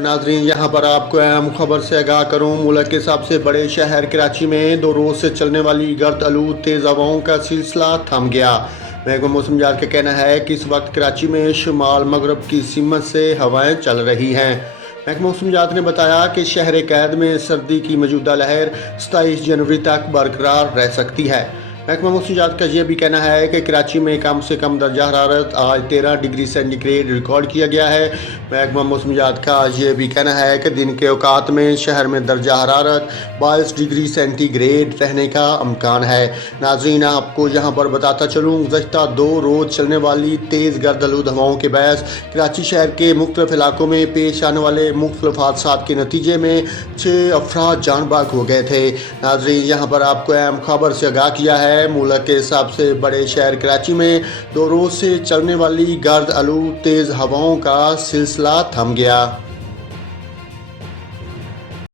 नाजरीन, यहाँ पर आपको अहम खबर से आगाह करूँ। मुल्क के सबसे बड़े शहर कराची में 2 रोज़ से चलने वाली गर्द आलूद तेज़ हवाओं का सिलसिला थम गया। महकमा मौसम जात का कहना है कि इस वक्त कराची में शुमाल मगरब की सिमत से हवाएं चल रही हैं। महकमा मौसम जात ने बताया कि शहर कैद में सर्दी की मौजूदा लहर 27 जनवरी तक बरकरार रह सकती है। महकमा मौसम जात का यह भी कहना है कि कराची में कम से कम दर्जा हरारत आज 13 डिग्री सेंटीग्रेड रिकॉर्ड किया गया है। महकमा मौसम जात का यह भी कहना है कि दिन के औकात में शहर में दर्जा हरारत 22 डिग्री सेंटीग्रेड रहने का इम्कान है। नाज़रीन, आपको यहाँ पर बताता चलूँ, गुज़श्ता 2 रोज़ चलने वाली तेज़ गर्द आलूद हवाओं के बायस कराची शहर के मुख्तलिफ इलाकों में पेश आने वाले मुख्तलिफ हादसात के नतीजे में 6 अफराद जान बाग हो गए थे। नाज़रीन, यहाँ पर आपको अहम खबर से आगाह किया है। मुल्क के सबसे बड़े शहर कराची में 2 रोज़ से चलने वाली गर्द आलूद तेज़ हवाओं का सिलसिला थम गया।